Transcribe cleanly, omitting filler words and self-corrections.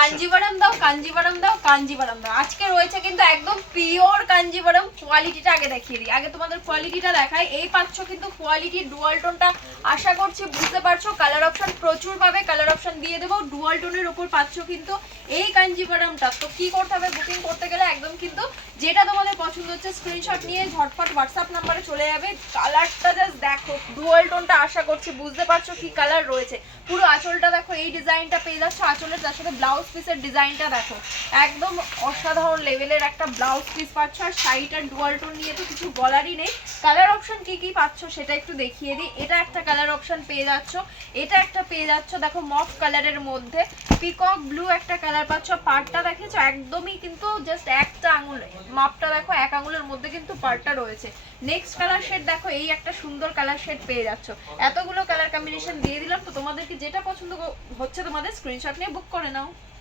কাঞ্জিভারাম দাও, কাঞ্জিভারাম দাও, কাঞ্জিভারাম দাও। আজকে রয়েছে কিন্তু একদম পিওর কাঞ্জিভারাম। কোয়ালিটিটা আগে দেখিয়ে দিই, আগে তোমাদের কোয়ালিটিটা দেখাই। এই পাচ্ছ কিন্তু কোয়ালিটি ডুয়াল টোনটা, আশা করছি বুঝতে পারছো। কালার অপশন প্রচুর পাবে, কালার অপশন দিয়ে দেবো। ডুয়াল টোনের উপর পাচ্ছ কিন্তু এই কাঞ্জিভারামটা। তো কি করতে হবে, বুকিং করতে গেলে একদম কিন্তু যেটা তোমাদের পছন্দ হচ্ছে স্ক্রিনশট নিয়ে ঝটফট হোয়াটসঅ্যাপ নাম্বারে চলে যাবে। কালারটা জাস্ট দেখো, ডুয়াল টোনটা, আশা করছি বুঝতে পারছো কি কালার রয়েছে। পুরো আঁচলটা দেখো, এই ডিজাইনটা পেয়ে যাচ্ছ আঁচলের, তার সাথে ব্লাউজ পিসের ডিজাইনটা দেখো, একদম অসাধারণ লেভেলের একটা ব্লাউজ পিস পাচ্ছ। আর শাড়িটা ডুয়াল টোন নিয়ে তো কিছু বলারই নেই। কালার অপশন কি কি পাচ্ছ সেটা একটু দেখিয়ে দিই। এটা একটা কালার অপশন পেয়ে যাচ্ছ, এটা একটা পেয়ে যাচ্ছ দেখো মফ কালারের মধ্যে, পিকক ব্লু একটা কালার পাচ্ছ। পাড়টা দেখেছো একদমই কিন্তু জাস্ট একটা আঙুল, মাপটা দেখো এক আঙুলের মধ্যে কিন্তু পাড়টা রয়েছে। নেক্সট কালার শেড দেখো, এই একটা সুন্দর কালার শেড পেয়ে যাচ্ছ। এতগুলো কালার কম্বিনেশন দিয়ে দিলাম, তো তোমাদেরকে যেটা পছন্দ হচ্ছে তোমাদের স্ক্রিনশট নিয়ে বুক করে নাও।